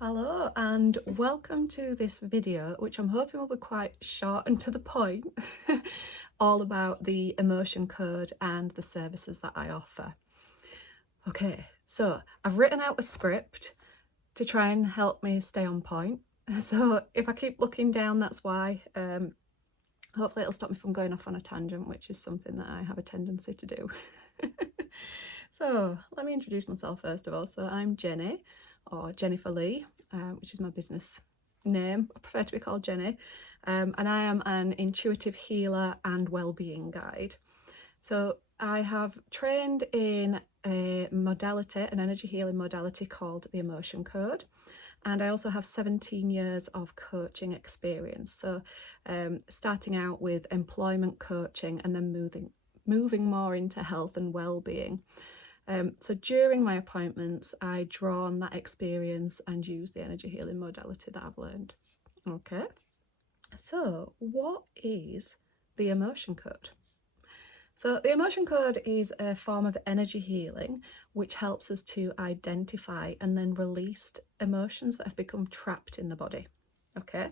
Hello and welcome to this video, which I'm hoping will be quite short and to the point, all about the emotion code and the services that I offer. Okay, so I've written out a script to try and help me stay on point. So if I keep looking down, that's why. Hopefully it'll stop me from going off on a tangent, which is something that I have a tendency to do. So let me introduce myself first of all. So I'm Jenny, or Jennifer Lee, which is my business name. I prefer to be called Jenny, and I am an intuitive healer and well-being guide. So I have trained in a modality, an energy healing modality called the Emotion Code, and I also have 17 years of coaching experience. So starting out with employment coaching and then moving more into health and well-being. So during my appointments, I draw on that experience and use the energy healing modality that I've learned. Okay, so what is the emotion code? So the emotion code is a form of energy healing which helps us to identify and then release emotions that have become trapped in the body. Okay,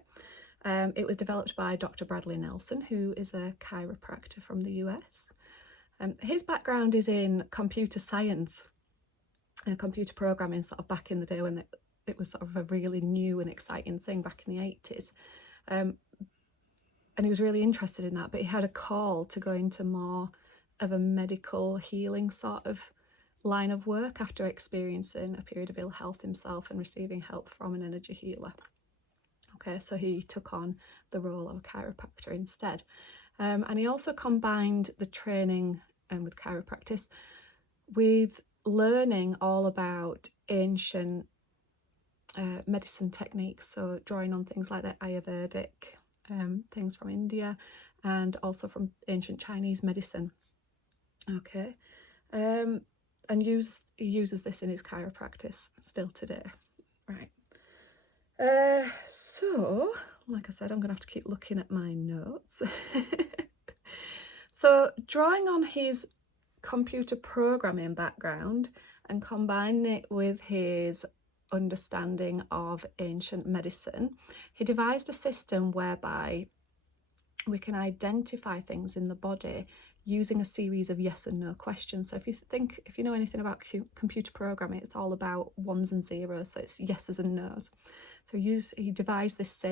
it was developed by Dr. Bradley Nelson, who is a chiropractor from the US. His background is in computer science, computer programming, sort of back in the day when it was sort of a really new and exciting thing back in the 80s. And he was really interested in that, but he had a call to go into more of a medical healing sort of line of work after experiencing a period of ill health himself and receiving help from an energy healer. Okay, so he took on the role of a chiropractor instead. And he also combined the training with chiropractic with learning all about ancient medicine techniques, so drawing on things like the Ayurvedic, things from India, and also from ancient Chinese medicine. Okay, and he uses this in his chiropractic still today. Right. So, like I said, I'm going to have to keep looking at my notes. So, drawing on his computer programming background and combining it with his understanding of ancient medicine, he devised a system whereby we can identify things in the body using a series of yes and no questions. So if you know anything about computer programming, it's all about ones and zeros, so it's yeses and nos. So he devised this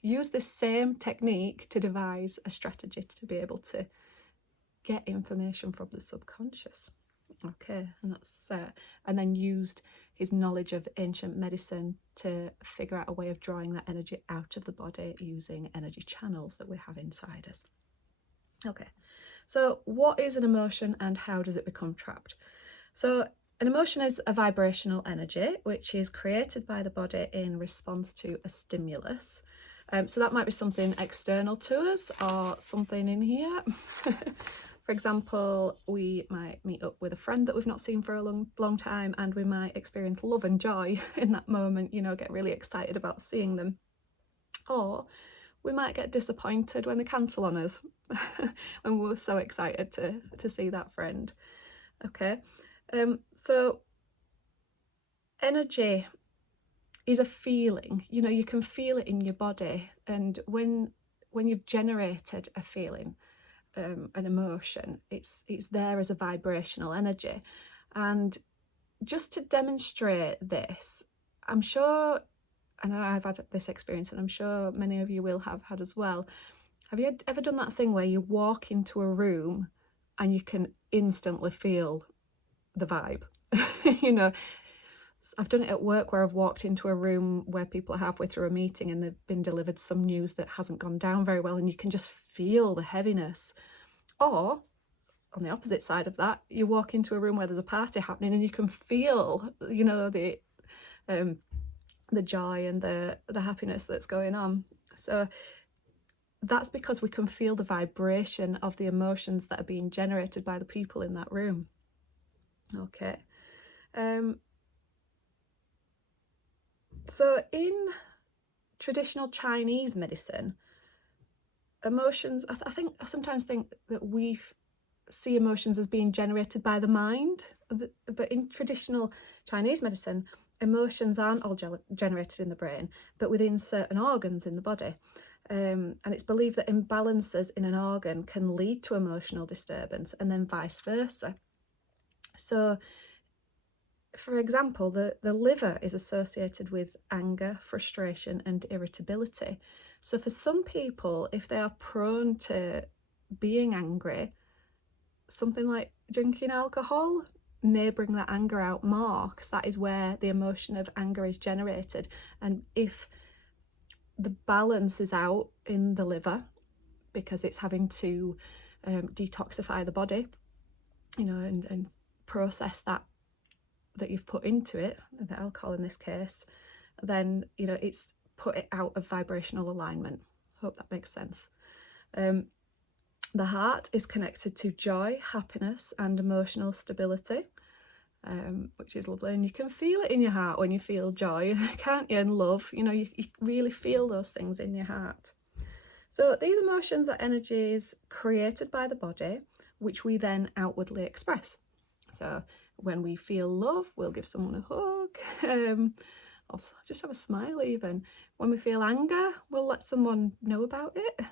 use this same technique to devise a strategy to be able to get information from the subconscious. Okay, and that's and then used his knowledge of ancient medicine to figure out a way of drawing that energy out of the body using energy channels that we have inside us. Okay, so what is an emotion and how does it become trapped? So an emotion is a vibrational energy which is created by the body in response to a stimulus. So that might be something external to us or something in here. For example, we might meet up with a friend that we've not seen for a long time, and we might experience love and joy in that moment, get really excited about seeing them. Or we might get disappointed when they cancel on us when we were so excited to see that friend. Okay, so energy is a feeling. You can feel it in your body, and when you've generated a feeling, an emotion, it's there as a vibrational energy. And just to demonstrate this, I'm sure, I know I've had this experience and I'm sure many of you will have had as well. Have you ever done that thing where you walk into a room and you can instantly feel the vibe? I've done it at work where I've walked into a room where people are halfway through a meeting and they've been delivered some news that hasn't gone down very well, and you can just feel the heaviness. Or on the opposite side of that, you walk into a room where there's a party happening and you can feel, the joy and the happiness that's going on. So that's because we can feel the vibration of the emotions that are being generated by the people in that room. Okay. So in traditional Chinese medicine, emotions, I sometimes think that we see emotions as being generated by the mind, but in traditional Chinese medicine, emotions aren't all generated in the brain, but within certain organs in the body. And it's believed that imbalances in an organ can lead to emotional disturbance, and then vice versa. So, for example, the liver is associated with anger, frustration, and irritability. So for some people, if they are prone to being angry, something like drinking alcohol may bring that anger out more, because that is where the emotion of anger is generated. And if the balance is out in the liver, because it's having to detoxify the body, you know, and process that you've put into it, the alcohol in this case, then, you know, it's put it out of vibrational alignment. Hope that makes sense. The heart is connected to joy, happiness, and emotional stability, which is lovely. And you can feel it in your heart when you feel joy, can't you? And love, you know, you really feel those things in your heart. So these emotions are energies created by the body, which we then outwardly express. So when we feel love, we'll give someone a hug, also just have a smile even. When we feel anger, we'll let someone know about it,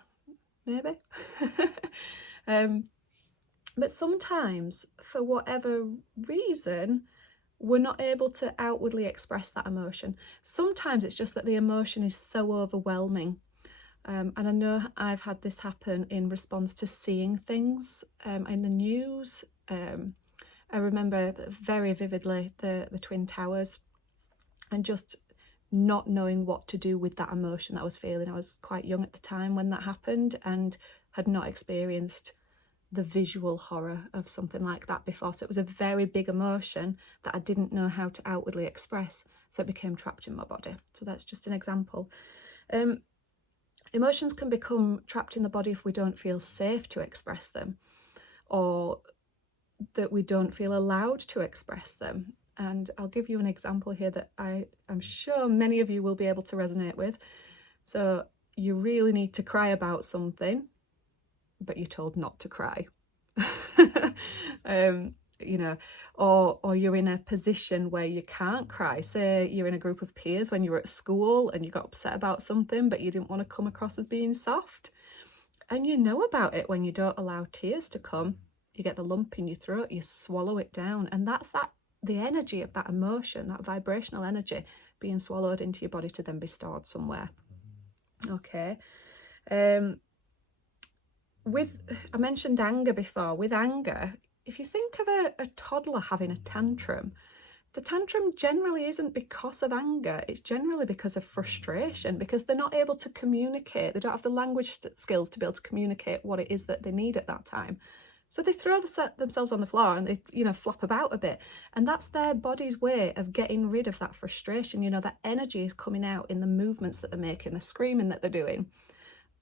maybe. But sometimes, for whatever reason, we're not able to outwardly express that emotion. Sometimes it's just that the emotion is so overwhelming. And I know I've had this happen in response to seeing things in the news. I remember very vividly the Twin Towers, and just not knowing what to do with that emotion that I was feeling. I was quite young at the time when that happened and had not experienced the visual horror of something like that before. So it was a very big emotion that I didn't know how to outwardly express. So it became trapped in my body. So that's just an example. Emotions can become trapped in the body if we don't feel safe to express them, or that we don't feel allowed to express them. And I'll give you an example here that I'm sure many of you will be able to resonate with. So you really need to cry about something, but you're told not to cry. You know, or you're in a position where you can't cry. Say you're in a group of peers when you were at school and you got upset about something, but you didn't want to come across as being soft. And you know about it when you don't allow tears to come. You get the lump in your throat, you swallow it down, and that's the energy of that emotion, that vibrational energy being swallowed into your body to then be stored somewhere. Okay. I mentioned anger before. With anger, if you think of a toddler having a tantrum, the tantrum generally isn't because of anger. It's generally because of frustration, because they're not able to communicate. They don't have the language skills to be able to communicate what it is that they need at that time. So they throw themselves on the floor and they, you know, flop about a bit. And that's their body's way of getting rid of that frustration. You know, that energy is coming out in the movements that they're making, the screaming that they're doing.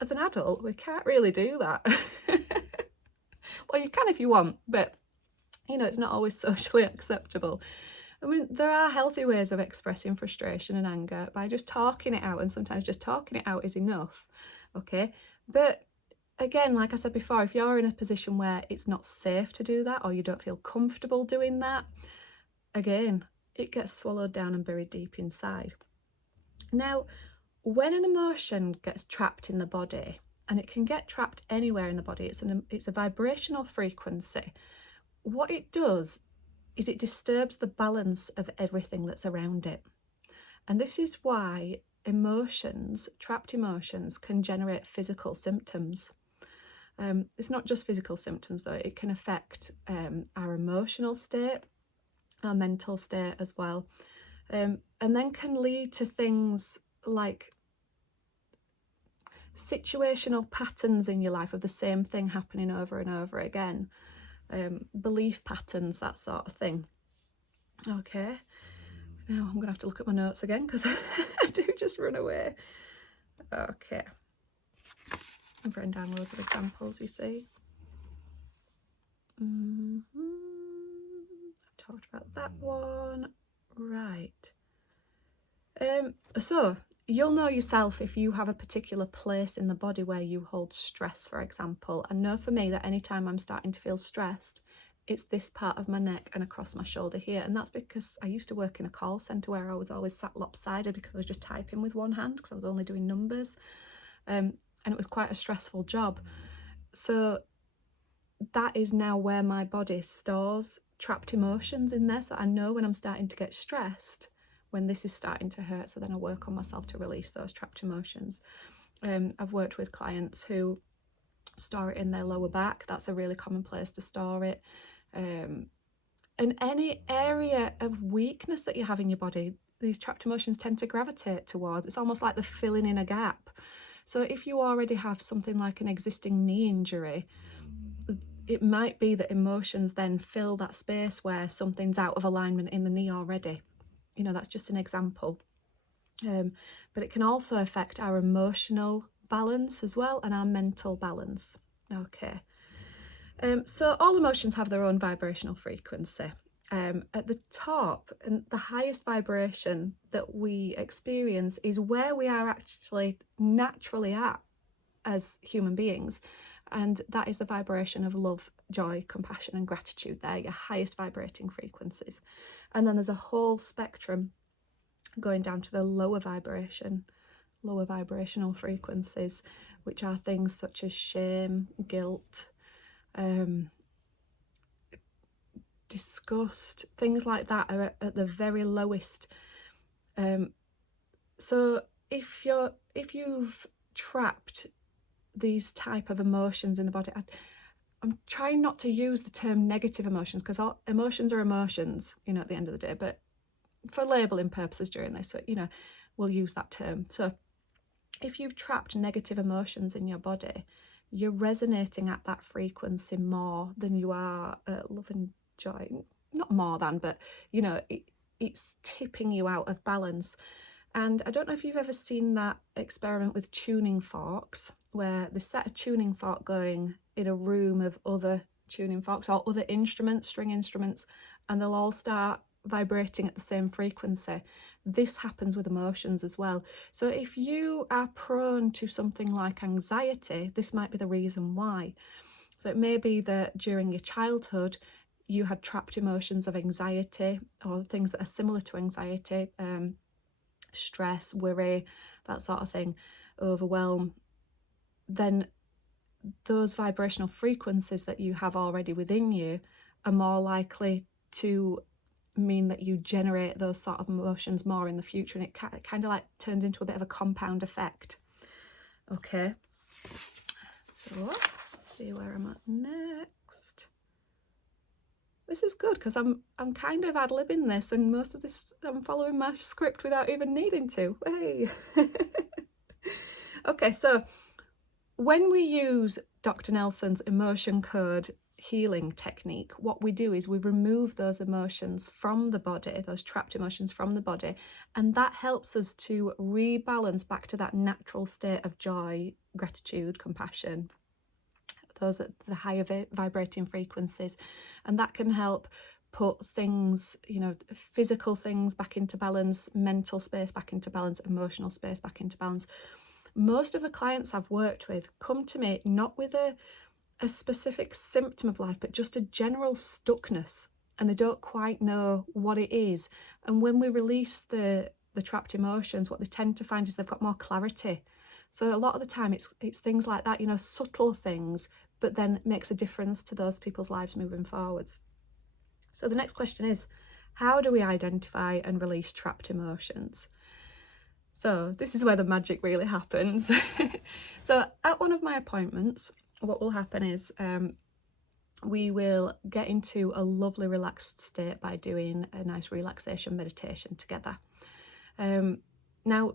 As an adult, we can't really do that. Well, you can if you want, but, you know, it's not always socially acceptable. I mean, there are healthy ways of expressing frustration and anger by just talking it out, and sometimes just talking it out is enough, okay? But again, like I said before, if you're in a position where it's not safe to do that, or you don't feel comfortable doing that, again, it gets swallowed down and buried deep inside. Now, when an emotion gets trapped in the body, and it can get trapped anywhere in the body, it's a vibrational frequency. What it does is it disturbs the balance of everything that's around it. And this is why trapped emotions, can generate physical symptoms. It's not just physical symptoms though, it can affect our emotional state, our mental state as well, and then can lead to things like situational patterns in your life of the same thing happening over and over again, belief patterns, that sort of thing. Okay, now I'm gonna have to look at my notes again because I do just run away. Okay, I've written down loads of examples, you see. I've talked about that one. Right. So you'll know yourself if you have a particular place in the body where you hold stress, for example. I know for me that anytime I'm starting to feel stressed, it's this part of my neck and across my shoulder here. And that's because I used to work in a call centre where I was always sat lopsided because I was just typing with one hand because I was only doing numbers. And it was quite a stressful job. So that is now where my body stores trapped emotions in there. So I know when I'm starting to get stressed, when this is starting to hurt. So then I work on myself to release those trapped emotions. I've worked with clients who store it in their lower back. That's a really common place to store it. And any area of weakness that you have in your body, these trapped emotions tend to gravitate towards. It's almost like they're filling in a gap. So if you already have something like an existing knee injury, it might be that emotions then fill that space where something's out of alignment in the knee already. You know, that's just an example. But it can also affect our emotional balance as well and our mental balance. Okay. So all emotions have their own vibrational frequency. At the top, and the highest vibration that we experience is where we are actually naturally at as human beings. And that is the vibration of love, joy, compassion, and gratitude. They're your highest vibrating frequencies. And then there's a whole spectrum going down to the lower vibrational frequencies, which are things such as shame, guilt, disgust, things like that are at the very lowest. So if you've trapped these type of emotions in the body, I'm trying not to use the term negative emotions because emotions are emotions, you know, at the end of the day, but for labeling purposes during this, you know, we'll use that term. So if you've trapped negative emotions in your body, you're resonating at that frequency more than you are love and joy. Not more than, but you know, it's tipping you out of balance. And I don't know if you've ever seen that experiment with tuning forks, where they set a tuning fork going in a room of other tuning forks or other instruments, string instruments, and they'll all start vibrating at the same frequency. This happens with emotions as well. So if you are prone to something like anxiety, this might be the reason why. So it may be that during your childhood, you had trapped emotions of anxiety or things that are similar to anxiety, stress, worry, that sort of thing, overwhelm. Then those vibrational frequencies that you have already within you are more likely to mean that you generate those sort of emotions more in the future, and it kind of like turns into a bit of a compound effect. Okay, so let's see where I'm at next. This is good because I'm kind of ad-libbing this, and most of this I'm following my script without even needing to. Hey. Okay, so when we use Dr. Nelson's emotion code healing technique, what we do is we remove those emotions from the body, those trapped emotions from the body, and that helps us to rebalance back to that natural state of joy, gratitude, compassion, those at the higher vibrating frequencies. And that can help put things, you know, physical things back into balance, mental space back into balance, emotional space back into balance. Most of the clients I've worked with come to me not with a specific symptom of life, but just a general stuckness, and they don't quite know what it is. And when we release the trapped emotions, what they tend to find is they've got more clarity. So a lot of the time it's things like that, you know, subtle things, but then it makes a difference to those people's lives moving forwards. So the next question is, how do we identify and release trapped emotions? So this is where the magic really happens. So at one of my appointments, what will happen is we will get into a lovely relaxed state by doing a nice relaxation meditation together. Now,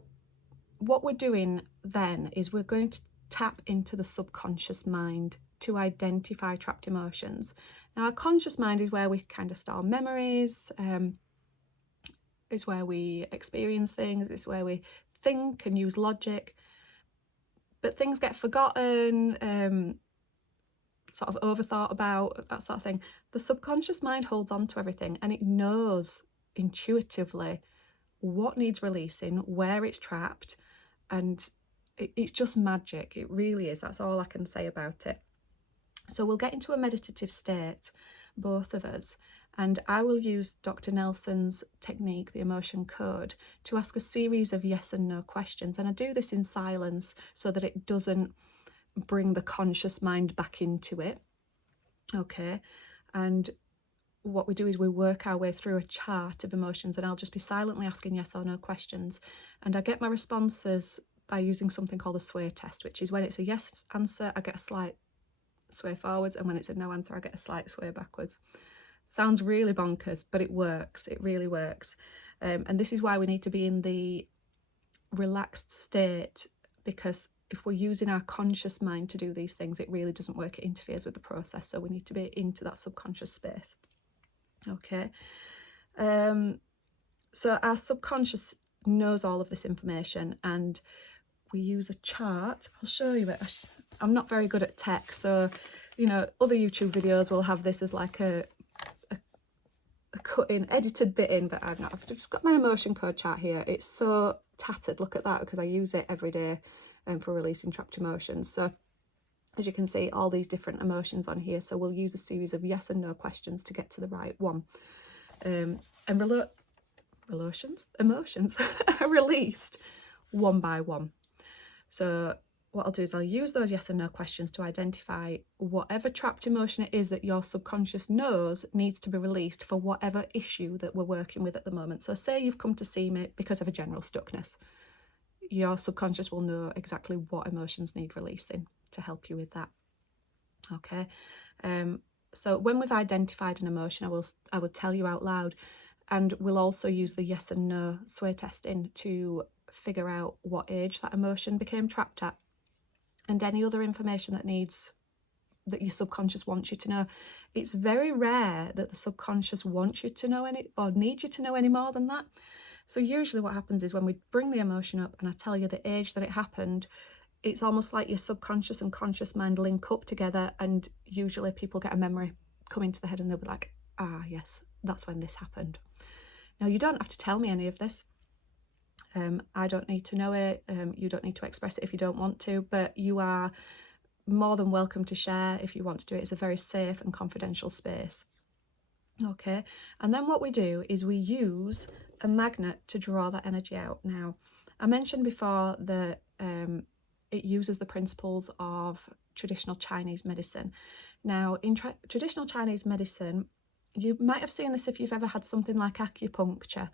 what we're doing then is we're going to tap into the subconscious mind to identify trapped emotions. Now, our conscious mind is where we kind of store memories, is where we experience things, it's where we think and use logic, but things get forgotten, sort of overthought about, that sort of thing. The subconscious mind holds on to everything, and it knows intuitively what needs releasing, where it's trapped, and it's just magic. It really is. That's all I can say about it. So we'll get into a meditative state both of us. And I will use Dr. Nelson's technique, the emotion code, to ask a series of yes and no questions. And I do this in silence so that it doesn't bring the conscious mind back into it. Okay. And what we do is we work our way through a chart of emotions, and I'll just be silently asking yes or no questions. And I get my responses by using something called a sway test, which is when it's a yes answer, I get a slight sway forwards, and when it's a no answer, I get a slight sway backwards. Sounds really bonkers, but it works. It really works. And this is why we need to be in the relaxed state, because if we're using our conscious mind to do these things, it really doesn't work. It interferes with the process. So we need to be into that subconscious space. Okay. So our subconscious knows all of this information, and we use a chart. I'll show you it. I'm not very good at tech, so other YouTube videos will have this as like a cut in, edited bit in, but I've just got my emotion code chart here. It's so tattered, look at that, because I use it every day for releasing trapped emotions. So as you can see, all these different emotions on here. So we'll use a series of yes and no questions to get to the right one. And emotions are released one by one. So what I'll do is I'll use those yes and no questions to identify whatever trapped emotion it is that your subconscious knows needs to be released for whatever issue that we're working with at the moment. So say you've come to see me because of a general stuckness. Your subconscious will know exactly what emotions need releasing to help you with that. Okay. So when we've identified an emotion, I will tell you out loud, and we'll also use the yes and no sway testing to figure out what age that emotion became trapped at, and any other information that your subconscious wants you to know. It's very rare that the subconscious wants you to know or needs you to know any more than that. So usually what happens is when we bring the emotion up and I tell you the age that it happened, it's almost like your subconscious and conscious mind link up together, and usually people get a memory come into the head and they'll be like, ah, yes, that's when this happened. Now, you don't have to tell me any of this. I don't need to know it. You don't need to express it if you don't want to, but you are more than welcome to share if you want to do it. It's a very safe and confidential space. Okay, and then what we do is we use a magnet to draw that energy out. Now, I mentioned before that it uses the principles of traditional Chinese medicine. Now, in traditional Chinese medicine, you might have seen this if you've ever had something like acupuncture.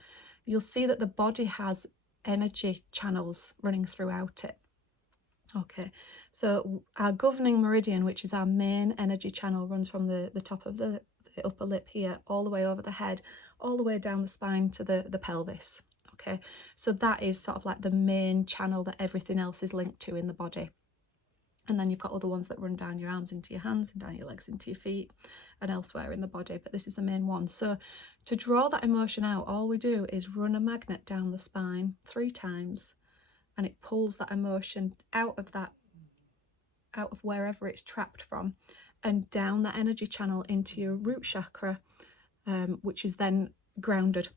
You'll see that the body has energy channels running throughout it. Okay, so our governing meridian, which is our main energy channel, runs from the top of the upper lip here, all the way over the head, all the way down the spine to the pelvis. Okay, so that is sort of like the main channel that everything else is linked to in the body. And then you've got other ones that run down your arms into your hands and down your legs into your feet and elsewhere in the body, but this is the main one. So to draw that emotion out, all we do is run a magnet down the spine 3 times, and it pulls that emotion out of wherever it's trapped from, and down that energy channel into your root chakra, which is then grounded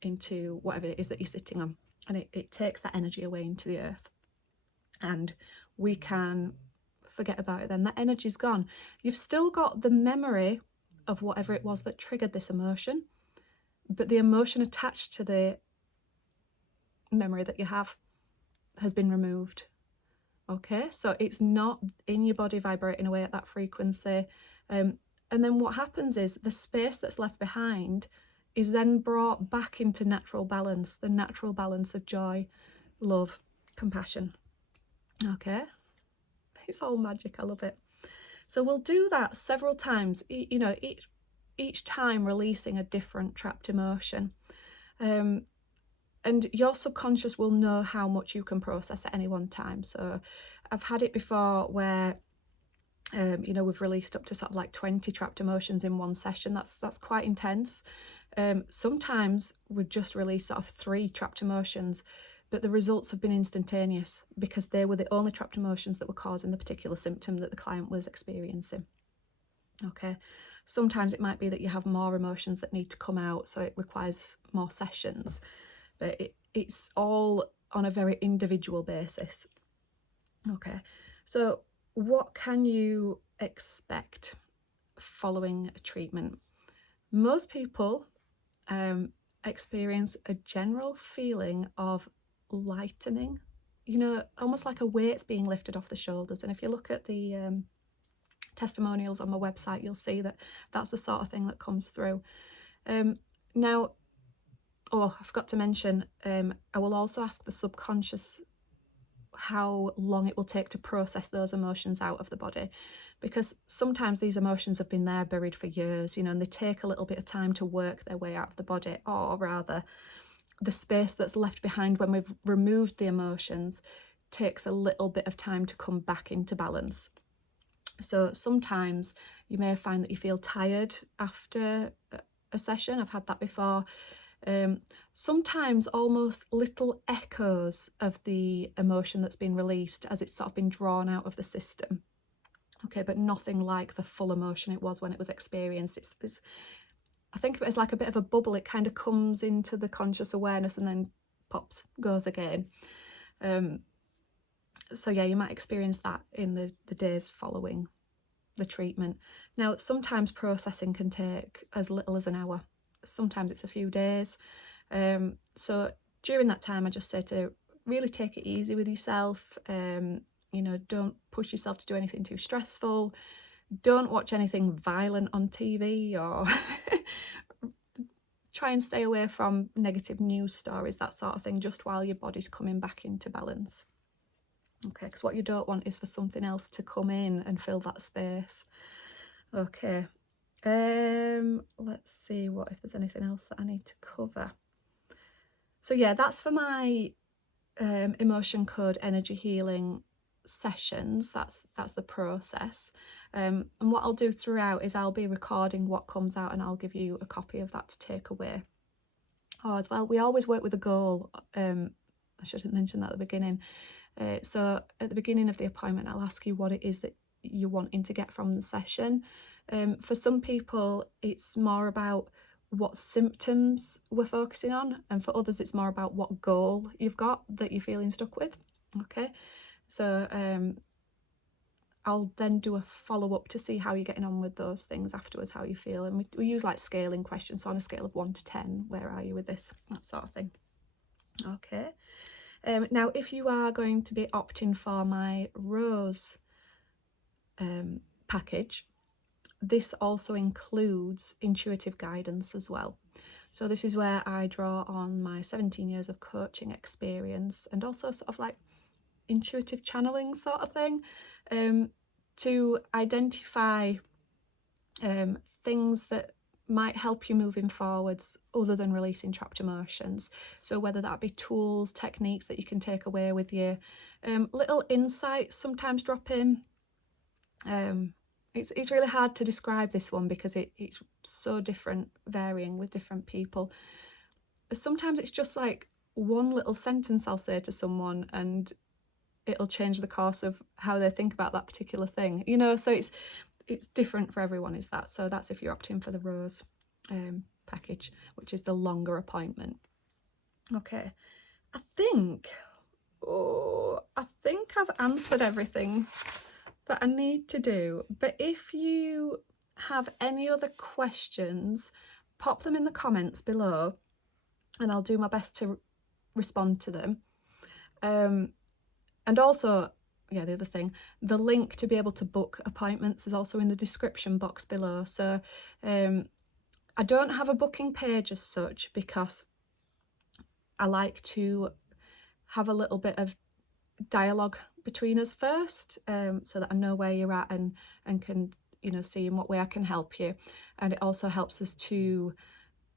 into whatever it is that you're sitting on, and it takes that energy away into the earth, and we can forget about it then. That energy's gone. You've still got the memory of whatever it was that triggered this emotion, but the emotion attached to the memory that you have has been removed. Okay, so it's not in your body vibrating away at that frequency. And then what happens is the space that's left behind is then brought back into natural balance, the natural balance of joy, love, compassion. Okay, it's all magic. I love it. So we'll do that several times, each time releasing a different trapped emotion. And your subconscious will know how much you can process at any one time. So I've had it before where, we've released up to sort of like 20 trapped emotions in one session. That's quite intense. Sometimes we've just released sort of 3 trapped emotions, but the results have been instantaneous because they were the only trapped emotions that were causing the particular symptom that the client was experiencing. Okay. Sometimes it might be that you have more emotions that need to come out, so it requires more sessions. But it's all on a very individual basis. Okay, so what can you expect following a treatment. Most people experience a general feeling of lightening, you know, almost like a weight's being lifted off the shoulders. And if you look at the testimonials on my website, you'll see that that's the sort of thing that comes through. Now, I forgot to mention, I will also ask the subconscious how long it will take to process those emotions out of the body, because sometimes these emotions have been there buried for years, you know, and they take a little bit of time to work their way out of the body, or rather the space that's left behind when we've removed the emotions takes a little bit of time to come back into balance. So sometimes you may find that you feel tired after a session. I've had that before. Sometimes almost little echoes of the emotion that's been released as it's sort of been drawn out of the system. Okay, but nothing like the full emotion it was when it was experienced. It's I think of it as like a bit of a bubble. It kind of comes into the conscious awareness and then pops, goes again. So yeah, you might experience that in the days following the treatment. Now, sometimes processing can take as little as an hour. Sometimes it's a few days. So during that time, I just say to really take it easy with yourself. You know, don't push yourself to do anything too stressful. Don't watch anything violent on TV, or try and stay away from negative news stories, that sort of thing, just while your body's coming back into balance. Okay, because what you don't want is for something else to come in and fill that space. Okay, let's see if there's anything else that I need to cover. So yeah, that's for my emotion code energy healing sessions. That's the process. And what I'll do throughout is I'll be recording what comes out, and I'll give you a copy of that to take away. Oh, as well, we always work with a goal. I should have mentioned that at the beginning. So at the beginning of the appointment, I'll ask you what it is that you're wanting to get from the session. For some people, it's more about what symptoms we're focusing on, and for others, it's more about what goal you've got that you're feeling stuck with. Okay, so I'll then do a follow-up to see how you're getting on with those things afterwards, how you feel. And we use like scaling questions, so on a scale of 1 to 10, where are you with this, that sort of thing. Okay. Now, if you are going to be opting for my Rose package, this also includes intuitive guidance as well. So this is where I draw on my 17 years of coaching experience, and also sort of like intuitive channeling sort of thing, to identify things that might help you moving forwards other than releasing trapped emotions. So whether that be tools, techniques that you can take away with you, little insights sometimes drop in. It's really hard to describe this one because it's so different, varying with different people. Sometimes it's just like one little sentence I'll say to someone and it'll change the course of how they think about that particular thing, you know. So it's different for everyone, is that. So that's if you're opting for the Rose package, which is the longer appointment. Okay, I think I've answered everything that I need to do, but if you have any other questions, pop them in the comments below and I'll do my best to respond to them. And also, yeah, the other thing, the link to be able to book appointments is also in the description box below. So I don't have a booking page as such because I like to have a little bit of dialogue between us first, so that I know where you're at and can, you know, see in what way I can help you. And it also helps us to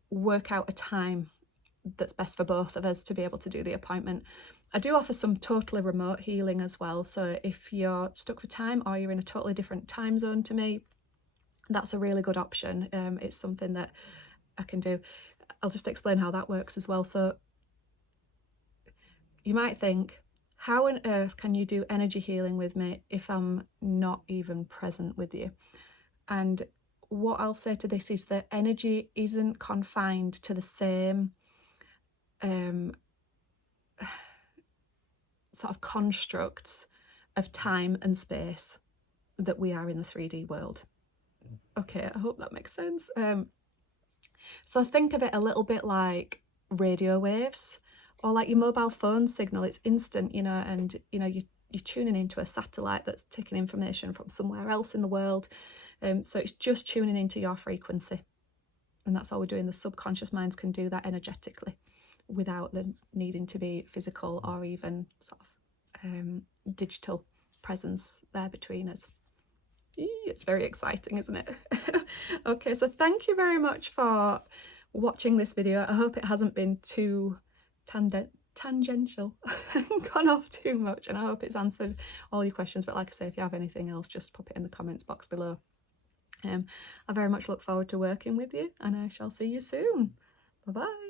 work out a time that's best for both of us to be able to do the appointment. I do offer some totally remote healing as well, so if you're stuck for time or you're in a totally different time zone to me, that's a really good option. It's something that I can do. I'll just explain how that works as well. So you might think, how on earth can you do energy healing with me if I'm not even present with you? And what I'll say to this is that energy isn't confined to the same sort of constructs of time and space that we are in the 3D world. Okay, I hope that makes sense. So think of it a little bit like radio waves or like your mobile phone signal. It's instant, you know, and you know, you're tuning into a satellite that's taking information from somewhere else in the world. So it's just tuning into your frequency. And that's all we're doing. The subconscious minds can do that energetically without the needing to be physical or even sort of digital presence there between us. It's very exciting, isn't it? Okay, so thank you very much for watching this video. I hope it hasn't been too tangential, gone off too much, and I hope it's answered all your questions. But like I say, if you have anything else, just pop it in the comments box below. I very much look forward to working with you, and I shall see you soon. Bye bye.